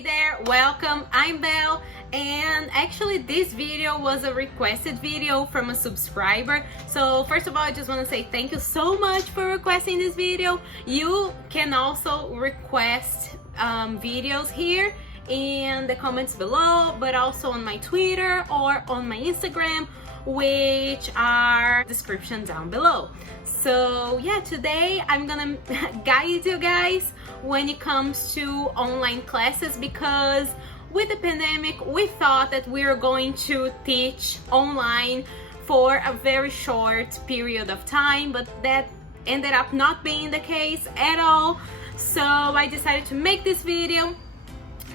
Hey there, welcome. I'm Belle, and actually this video was a requested video from a subscriber. So first of all, I just want to say thank you so much for requesting this video. You can also request videos here in the comments below, but also on my Twitter or on my Instagram, which are description down below. So yeah, today I'm gonna guide you guys when it comes to online classes, because with the pandemic we thought that we were going to teach online for a very short period of time, but that ended up not being the case at all. So I decided to make this video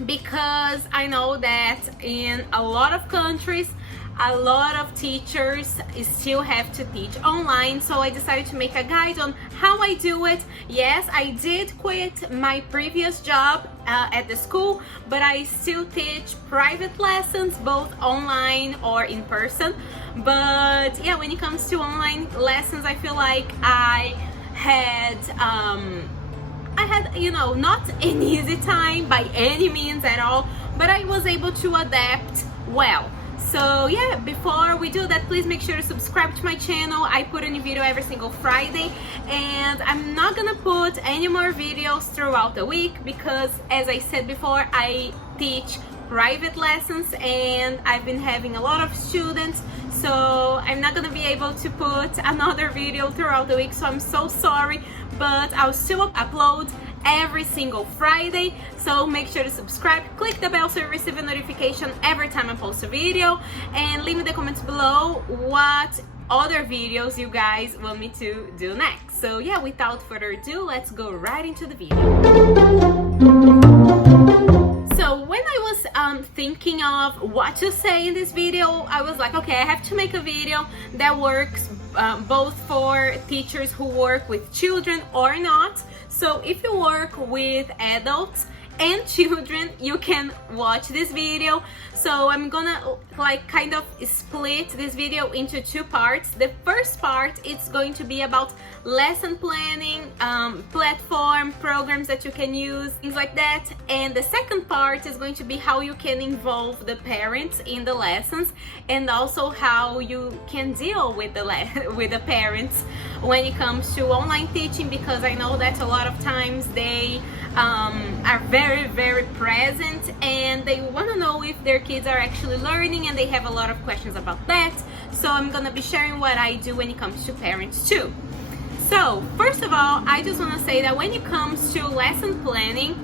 because I know that in a lot of countries a lot of teachers still have to teach online, so I decided to make a guide on how I do it. Yes, I did quit my previous job at the school, but I still teach private lessons, both online or in person. But yeah, when it comes to online lessons, I feel like I had you know, not an easy time by any means at all, but I was able to adapt well. So yeah, before we do that, please make sure to subscribe to my channel. I put a new video every single Friday, and I'm not gonna put any more videos throughout the week because, as I said before, I teach private lessons and I've been having a lot of students, so I'm not gonna be able to put another video throughout the week. So I'm so sorry, but I'll still upload every single Friday. So make sure to subscribe, click the bell so you receive a notification every time I post a video, and leave me in the comments below what other videos you guys want me to do next. So yeah, without further ado, let's go right into the video. So when I was thinking of what to say in this video, I was like, okay, I have to make a video that works both for teachers who work with children or not. So if you work with adults and children, you can watch this video. So I'm gonna kind of split this video into two parts. The first part is going to be about lesson planning, platform, programs that you can use, things like that. And the second part is going to be how you can involve the parents in the lessons, and also how you can deal with the parents when it comes to online teaching, because I know that a lot of times they are very present and they want to know if their kids are actually learning, and they have a lot of questions about that. So I'm gonna be sharing what I do when it comes to parents too. So first of all, I just want to say that when it comes to lesson planning,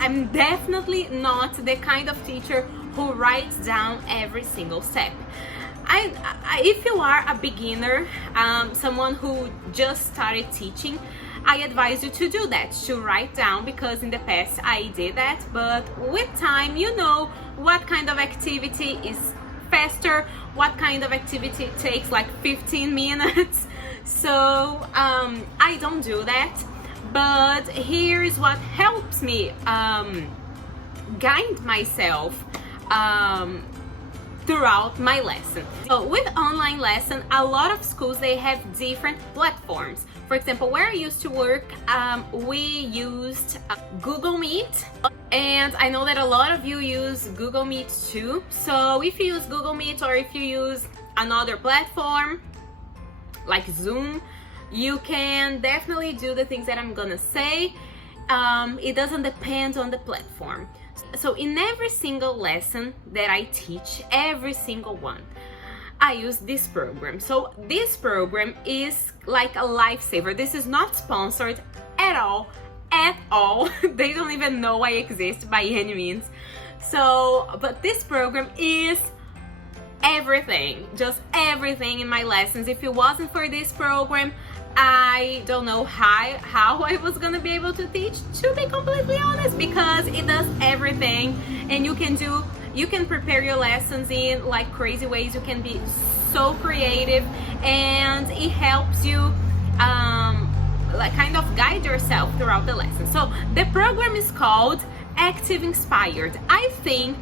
I'm definitely not the kind of teacher who writes down every single step. If you are a beginner, someone who just started teaching, I advise you to do that, to write down, because in the past I did that. But with time, you know what kind of activity is faster, what kind of activity takes like 15 minutes. So I don't do that. But here's what helps me guide myself throughout my lesson. So with online lesson, a lot of schools, they have different platforms. For example, where I used to work, we used Google Meet, and I know that a lot of you use Google Meet too. So if you use Google Meet, or if you use another platform like Zoom, you can definitely do the things that I'm gonna say. It doesn't depend on the platform. So in every single lesson that I teach, every single one, I use this program. So this program is like a lifesaver. This is not sponsored at all. They don't even know I exist by any means. So, but this program is everything, just everything in my lessons. If it wasn't for this program, I don't know how I was gonna be able to teach, to be completely honest, because it does everything, and you can prepare your lessons in like crazy ways. You can be so creative, and it helps you like kind of guide yourself throughout the lesson. So the program is called Activinspire. I think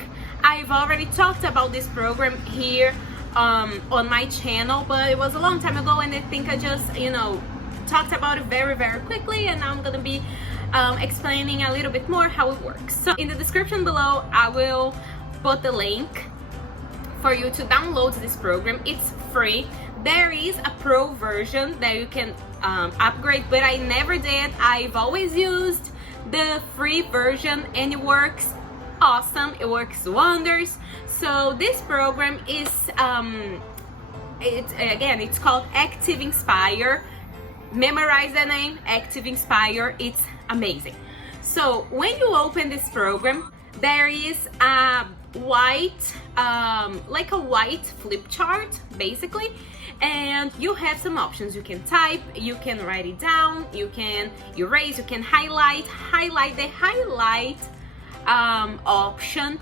I've already talked about this program here on my channel, but it was a long time ago, and I think I just, you know, talked about it very quickly, and now I'm gonna be explaining a little bit more how it works. So in the description below, I will put the link for you to download this program. It's free. There is a pro version that you can upgrade, but I never did. I've always used the free version and it works awesome. It works wonders. So this program is it's called Activinspire. Memorize the name, Activinspire. It's amazing. So when you open this program, there is a white like a white flip chart basically, and you have some options. You can type, you can write it down, you can erase, you can highlight the highlight option.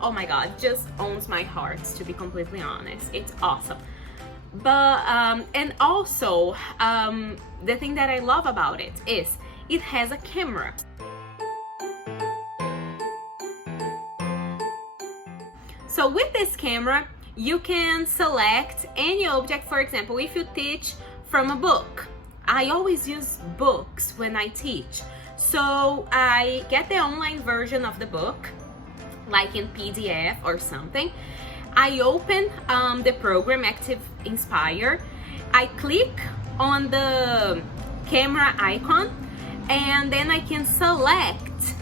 Oh my god, just owns my heart, to be completely honest. It's awesome. But and also the thing that I love about it is it has a camera. So with this camera, you can select any object. For example, if you teach from a book, I always use books when I teach. So I get the online version of the book, like in PDF or something. I open the program Activinspire. I click on the camera icon, and then I can select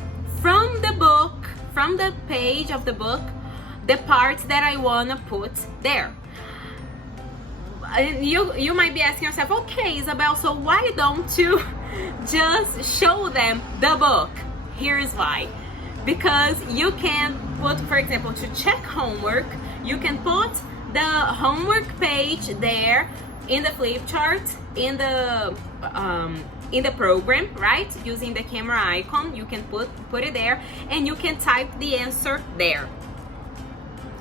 from the book, from the page of the book, the parts that I want to put there. And you might be asking yourself, okay, Isabel, so why don't you just show them the book? Here's why. Because you can put, for example, to check homework, you can put the homework page there in the flip chart, in the program, right? Using the camera icon, you can put it there, and you can type the answer there.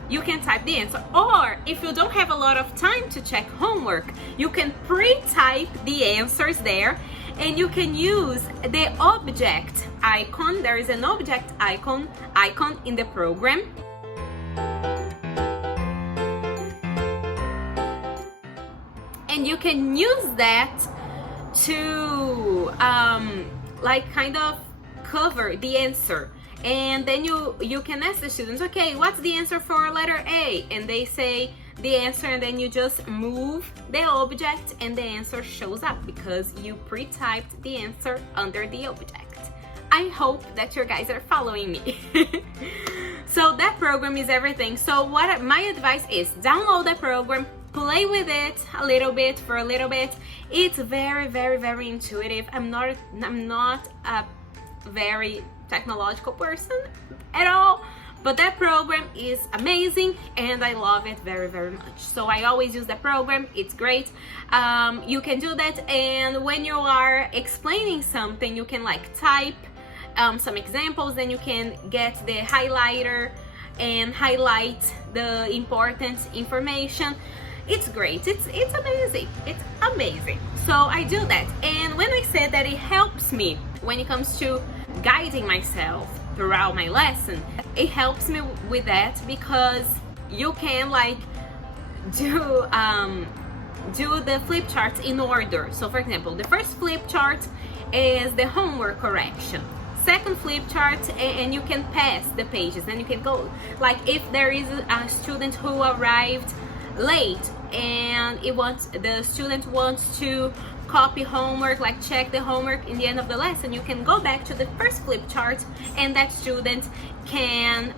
You can type the answer, or if you don't have a lot of time to check homework, you can pre-type the answers there, and you can use the object icon. There is an object icon in the program. And you can use that to like kind of cover the answer. And then you can ask the students, okay, what's the answer for letter A? And they say the answer, and then you just move the object and the answer shows up because you pre-typed the answer under the object. I hope that you guys are following me. So that program is everything. So what my advice is, download the program, play with it a little bit for a little bit. It's very, very, very intuitive. I'm not a very technological person at all, but that program is amazing and I love it very, very much. So I always use that program. It's great. You can do that, and when you are explaining something, you can like type some examples, then you can get the highlighter and highlight the important information. It's great. It's amazing. It's amazing. So I do that, and when I said that it helps me when it comes to guiding myself throughout my lesson, it helps me with that because you can like do the flip charts in order. So for example, the first flip chart is the homework correction. Second flip chart, and you can pass the pages, and you can go like if there is a student who arrived late and the student wants to copy homework, like check the homework in the end of the lesson, you can go back to the first flip chart and that student can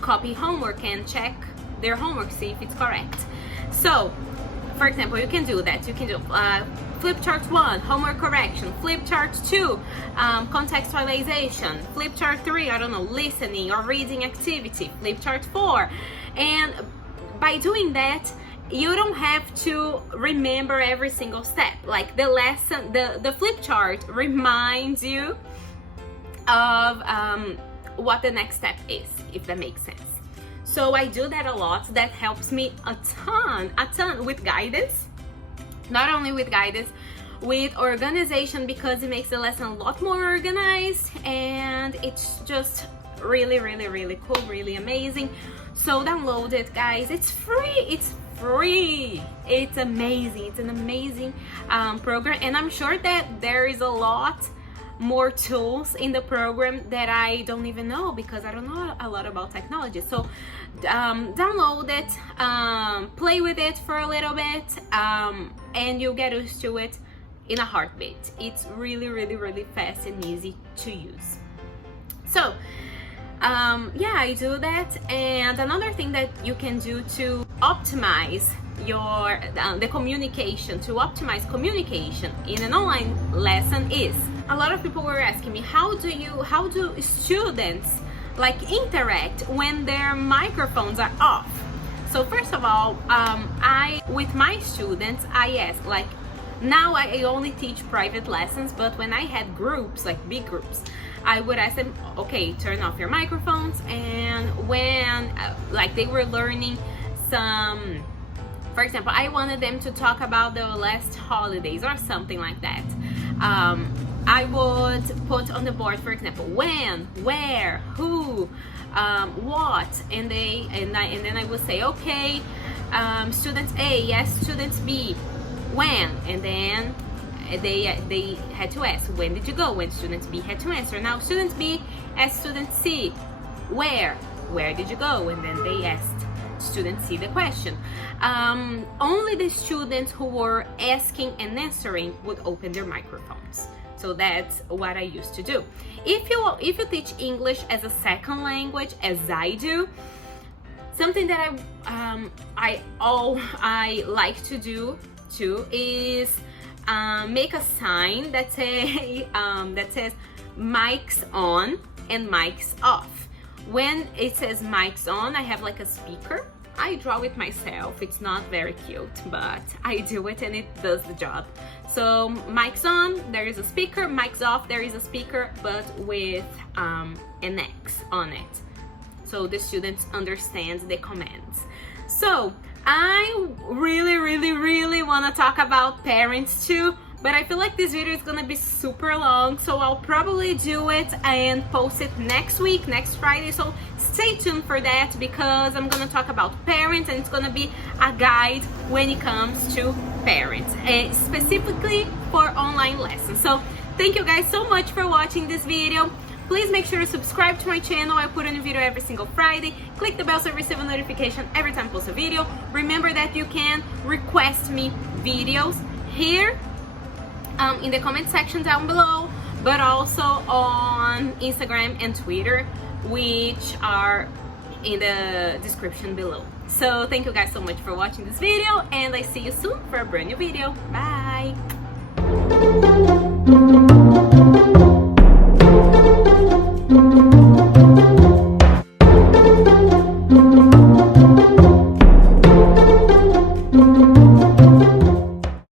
copy homework and check their homework, see if it's correct. So for example, you can do that. You can do flip chart 1, homework correction, flip chart 2, contextualization, flip chart 3, I don't know, listening or reading activity, flip chart 4. And by doing that, you don't have to remember every single step. Like the lesson, the flip chart reminds you of what the next step is, if that makes sense. So I do that a lot. That helps me a ton with guidance. Not only with guidance, with organization, because it makes the lesson a lot more organized, and it's just really, really, really cool, really amazing. So download it, guys. It's free. It's free. It's amazing. It's an amazing program, and I'm sure that there is a lot more tools in the program that I don't even know because I don't know a lot about technology. So download it, play with it for a little bit, and you'll get used to it in a heartbeat. It's really, really, really fast and easy to use. So yeah, I do that. And another thing that you can do to optimize your the communication, to optimize communication in an online lesson is, a lot of people were asking me, how do students like interact when their microphones are off? So first of all, with my students, I ask, like, now I only teach private lessons, but when I had groups, like big groups, I would ask them, okay, turn off your microphones. And when like they were learning some, for example, I wanted them to talk about the last holidays or something like that, I would put on the board, for example, when, where, who, what, and then I would say, okay, students A, yes, students B, when, and then they had to ask, when did you go? When students B had to answer. Now students B asked student C, where did you go? And then they asked student C the question. Only the students who were asking and answering would open their microphones. So that's what I used to do. If you teach English as a second language, as I do, something that I like to do too is make a sign that says mics on and mics off. When it says mics on, I have like a speaker. I draw it myself. It's not very cute, but I do it and it does the job. So mics on, there is a speaker. Mics off, there is a speaker, but with an X on it, so the students understand the commands. So I really, really, really want to talk about parents too, but I feel like this video is gonna be super long, so I'll probably do it and post it next week, next Friday. So stay tuned for that, because I'm gonna talk about parents, and it's gonna be a guide when it comes to parents, and specifically for online lessons. So thank you guys so much for watching this video. Please make sure to subscribe to my channel. I put a new video every single Friday. Click the bell so you receive a notification every time I post a video. Remember that you can request me videos here in the comment section down below, but also on Instagram and Twitter, which are in the description below. So thank you guys so much for watching this video, and I see you soon for a brand new video. Bye!